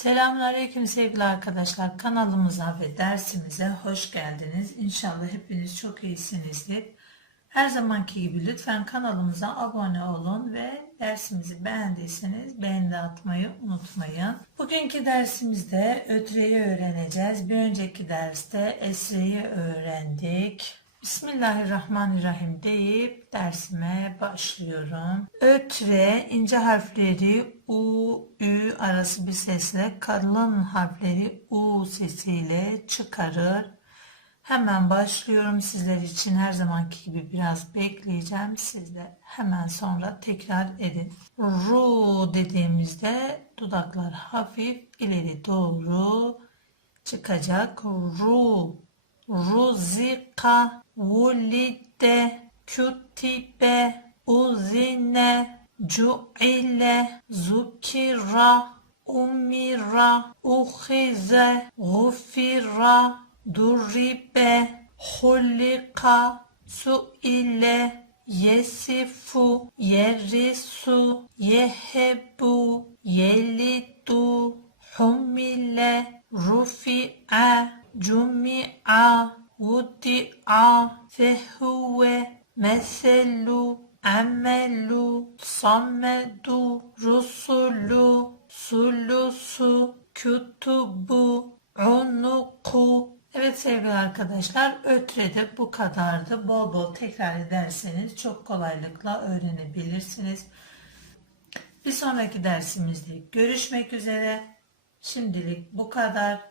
Selamünaleyküm sevgili arkadaşlar. Kanalımıza ve dersimize hoş geldiniz. İnşallah hepiniz çok iyisinizdir. Her zamanki gibi lütfen kanalımıza abone olun ve dersimizi beğendiyseniz beğeni atmayı unutmayın. Bugünkü dersimizde ötreyi öğreneceğiz. Bir önceki derste esreyi öğrendik. Bismillahirrahmanirrahim deyip dersime başlıyorum. Ötre ince harfleri U, Ü arası bir sesle kalın harfleri U sesiyle çıkarır. Hemen başlıyorum sizler için her zamanki gibi biraz bekleyeceğim. Siz de hemen sonra tekrar edin. Ru dediğimizde dudaklar hafif ileri doğru çıkacak. Ru ruzika vulide kütibe uzine cuile zukira umira uhize gufira duribe hulika suile yesifu yerisu yehebu yelidu humile rufi'a cumi'a vudi'a fehuve meselu amelu samedu rusulu sulusu kütubu unuku Evet sevgili arkadaşlar ötrede bu kadardı. Bol bol tekrar ederseniz çok kolaylıkla öğrenebilirsiniz. Bir sonraki dersimizde görüşmek üzere. Şimdilik bu kadar.